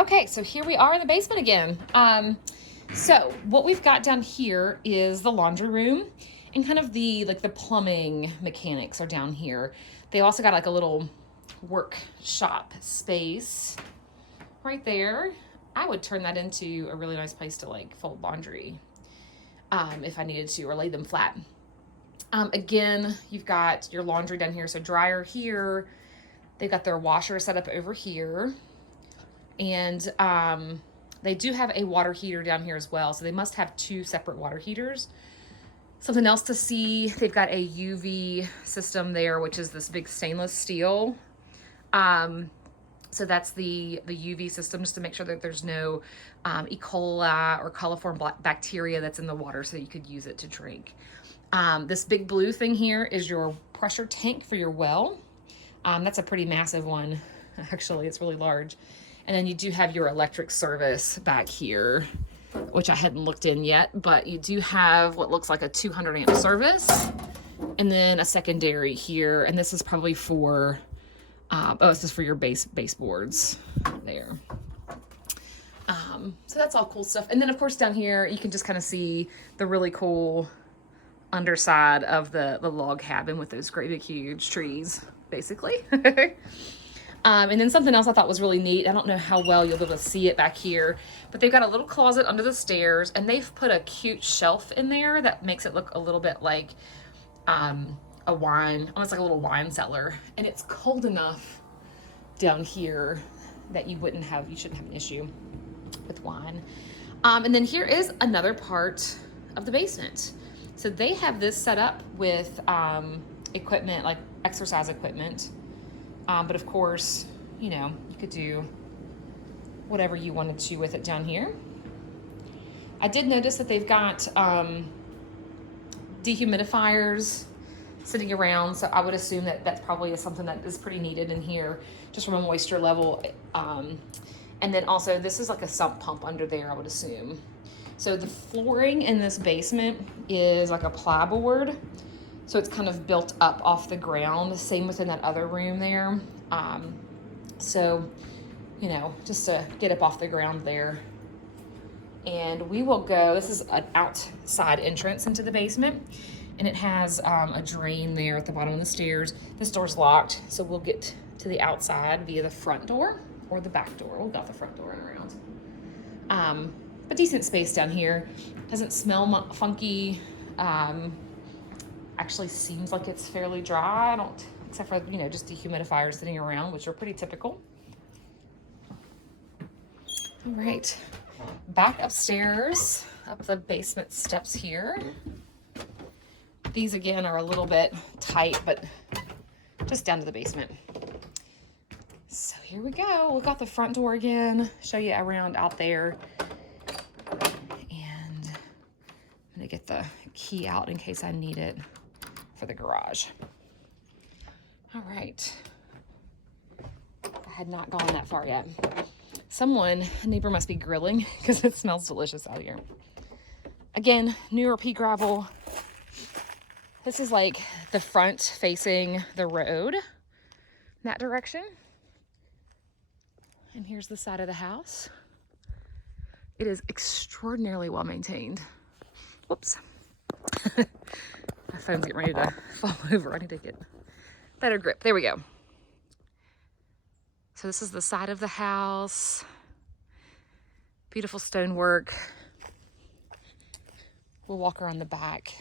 Okay, so here we are in the basement again. So what we've got down here is the laundry room, and kind of the plumbing mechanics are down here. They also got like a little workshop space right there. I would turn that into a really nice place to like fold laundry if I needed to, or lay them flat. Again, you've got your laundry down here, so dryer here. They've got their washer set up over here. And they do have a water heater down here as well. So they must have two separate water heaters. Something else to see, they've got a UV system there, which is this big stainless steel. So that's the UV system, just to make sure that there's no E. coli or coliform bacteria that's in the water, so that you could use it to drink. This big blue thing here is your pressure tank for your well. That's a pretty massive one. Actually, it's really large. And then you do have your electric service back here, which I hadn't looked in yet, but you do have what looks like a 200 amp service, and then a secondary here. And this is probably for, this is for your baseboards there. So that's all cool stuff. And then of course down here, you can just kind of see the really cool underside of the log cabin with those great big huge trees, basically. And then something else I thought was really neat, I don't know how well you'll be able to see it back here, but they've got a little closet under the stairs, and they've put a cute shelf in there that makes it look a little bit like a wine, almost like a little wine cellar. And it's cold enough down here that you shouldn't have an issue with wine. And then here is another part of the basement. So they have this set up with equipment, like exercise equipment. But of course, you know, you could do whatever you wanted to with it down here. I did notice that they've got dehumidifiers sitting around, so I would assume that that's probably something that is pretty needed in here, just from a moisture level. And then also, this is like a sump pump under there, I would assume. So the flooring in this basement is like a plyboard. So it's kind of built up off the ground, same within that other room there. So, you know, just to get up off the ground there. And we will go, this is an outside entrance into the basement, and it has a drain there at the bottom of the stairs. This door's locked, so we'll get to the outside via the front door or the back door. We'll go out the front door and around. But decent space down here. Doesn't smell funky. Actually seems like it's fairly dry. Except for, you know, just dehumidifiers sitting around, which are pretty typical. All right, back upstairs, up the basement steps here. These again are a little bit tight, but just down to the basement. So here we go. We've got the front door again. Show you around out there. And I'm gonna get the key out in case I need it for the garage. All right. I had not gone that far yet. A neighbor must be grilling because it smells delicious out here. Again, newer pea gravel. This is like the front facing the road, that direction. And here's the side of the house. It is extraordinarily well maintained. Whoops. My phone's getting ready to fall over. I need to get better grip. There we go. So this is the side of the house. Beautiful stonework. We'll walk around the back.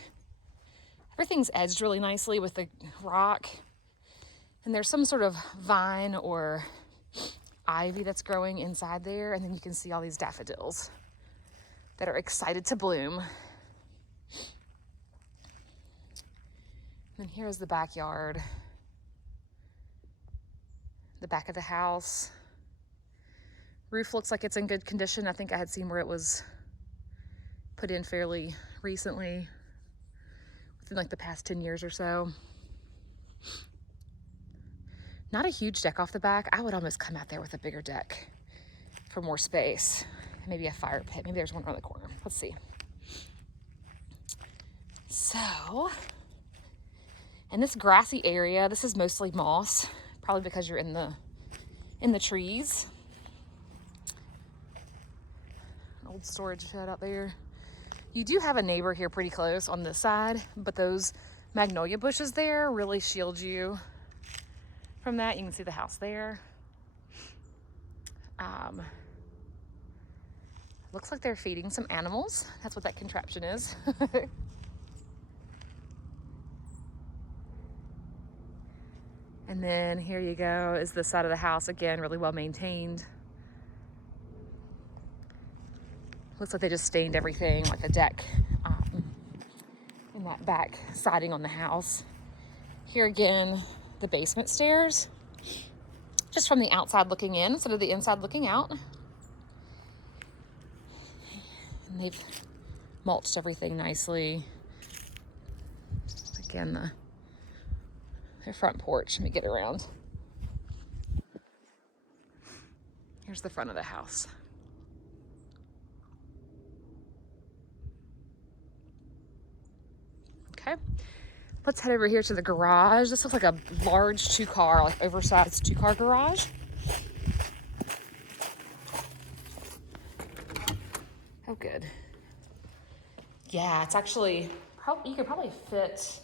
Everything's edged really nicely with the rock. And there's some sort of vine or ivy that's growing inside there. And then you can see all these daffodils that are excited to bloom. And here's the backyard. The back of the house. Roof looks like it's in good condition. I think I had seen where it was put in fairly recently, within like the past 10 years or so. Not a huge deck off the back. I would almost come out there with a bigger deck for more space. Maybe a fire pit. Maybe there's one around the corner. Let's see. So, in this grassy area, this is mostly moss, probably because you're in the trees. Old storage shed out there. You do have a neighbor here pretty close on this side, but those magnolia bushes there really shield you from that. You can see the house there. Looks like they're feeding some animals. That's what that contraption is. And then here you go is the side of the house. Again, really well maintained. Looks like they just stained everything, like the deck and that back siding on the house. Here again, the basement stairs, just from the outside looking in instead of the inside looking out. And they've mulched everything nicely. Again, their front porch. Let me get around. Here's the front of the house. Okay, let's head over here to the garage. This looks like a large two-car, like oversized two-car garage. Oh, good. Yeah, it's actually, you could probably fit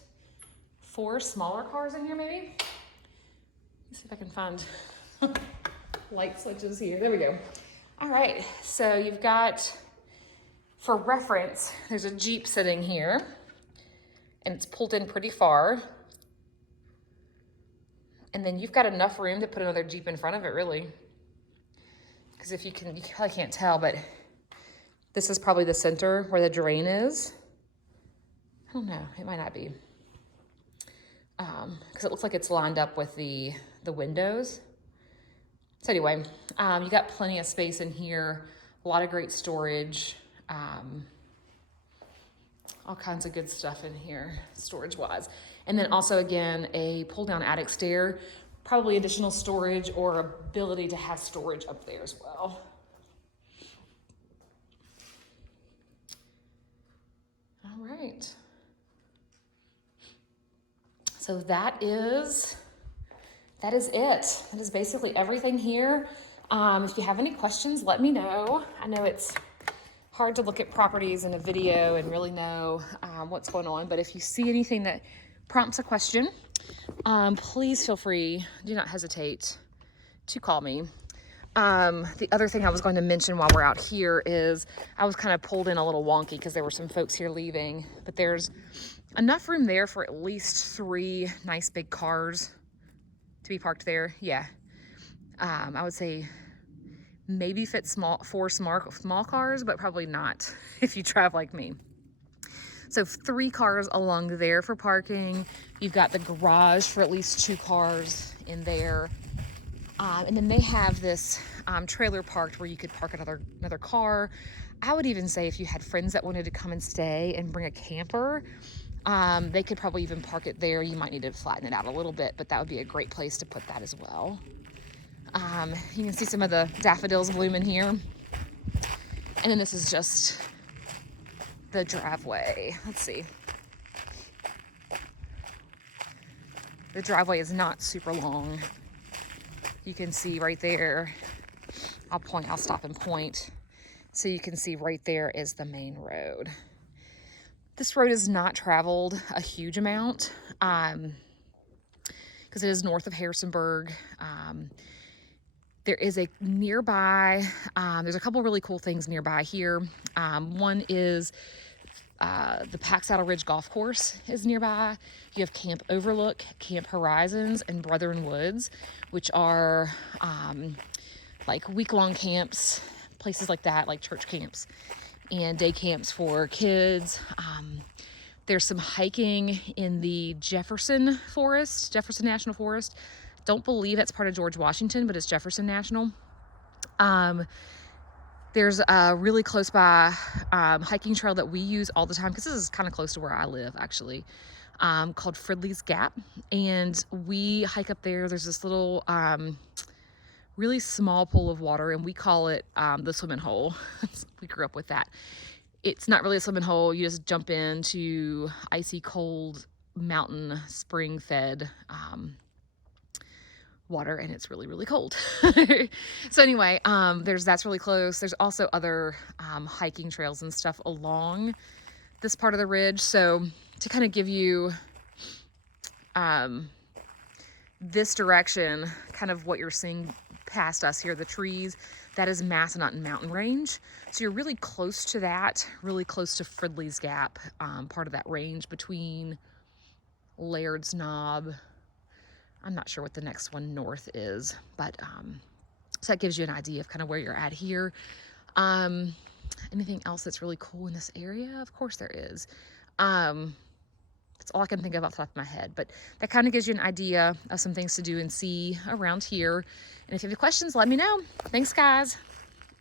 4 smaller cars in here, maybe. Let's see if I can find light switches here. There we go. All right, so you've got, for reference, there's a Jeep sitting here, and it's pulled in pretty far. And then you've got enough room to put another Jeep in front of it, really. Because if you probably can't tell, but this is probably the center where the drain is. I don't know, it might not be. Because it looks like it's lined up with the windows. So anyway, you got plenty of space in here, a lot of great storage, all kinds of good stuff in here, storage-wise. And then also, again, a pull-down attic stair, probably additional storage or ability to have storage up there as well. All right. So that is it. That is basically everything here. If you have any questions, let me know. I know it's hard to look at properties in a video and really know what's going on, but if you see anything that prompts a question, please feel free, do not hesitate to call me. The other thing I was going to mention while we're out here is I was kind of pulled in a little wonky because there were some folks here leaving, but there's enough room there for at least 3 nice big cars to be parked there. Yeah. I would say maybe fit 4 small cars, but probably not if you drive like me. So 3 cars along there for parking. You've got the garage for at least 2 cars in there. And then they have this trailer parked where you could park another car. I would even say if you had friends that wanted to come and stay and bring a camper, they could probably even park it there. You might need to flatten it out a little bit, but that would be a great place to put that as well. You can see some of the daffodils blooming here. And then this is just the driveway. Let's see. The driveway is not super long. You can see right there, I'll stop and point. So you can see right there is the main road. This road is not traveled a huge amount because it is north of Harrisonburg. There is a nearby, there's a couple really cool things nearby here. One is the Pack Saddle Ridge Golf Course is nearby. You have Camp Overlook, Camp Horizons, and Brethren Woods, which are like week-long camps, places like that, like church camps and day camps for kids. There's some hiking in the Jefferson National Forest. Don't believe that's part of George Washington, but it's Jefferson National. There's a really close by hiking trail that we use all the time because this is kind of close to where I live, actually, called Fridley's Gap. And we hike up there. There's this little really small pool of water, and we call it the swimming hole. We grew up with that. It's not really a swimming hole. You just jump into icy cold mountain spring fed water, and it's really, really cold. So anyway, that's really close. There's also other hiking trails and stuff along this part of the ridge. So to kind of give you this direction, kind of what you're seeing past us here, the trees, that is Massanutten Mountain Range. So you're really close to that, really close to Fridley's Gap, part of that range between Laird's Knob. I'm not sure what the next one north is, but so that gives you an idea of kind of where you're at here. Anything else that's really cool in this area? Of course there is. That's all I can think of off the top of my head, but that kind of gives you an idea of some things to do and see around here. And if you have any questions, let me know. Thanks, guys.